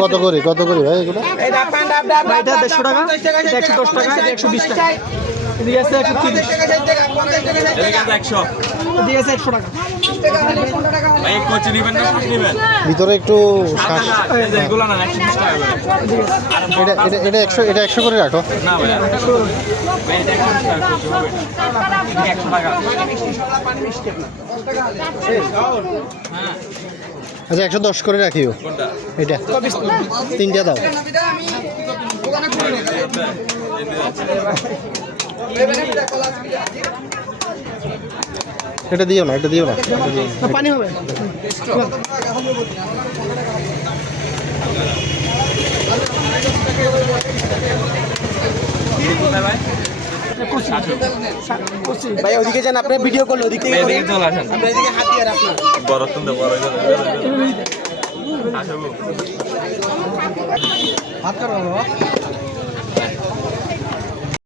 কত করে ভাই এগুলো? এটা 150 টাকা, এটা 110 টাকা, এটা 120 টাকা। এদিকে আছে 130 এদিকে আছে 100 টাকা। ভিতরে একটু এটা 100 করে রাখো। আচ্ছা 110 করে রাখিও। এটা 3টা দাও। এটা দিও না, পানি হবে। ভাই ওদিকে যান, আপনি ভিডিও করলে ওদিকে চলে আসেন। আপনি এদিকে হাতিয়ার আপনার বড় হাত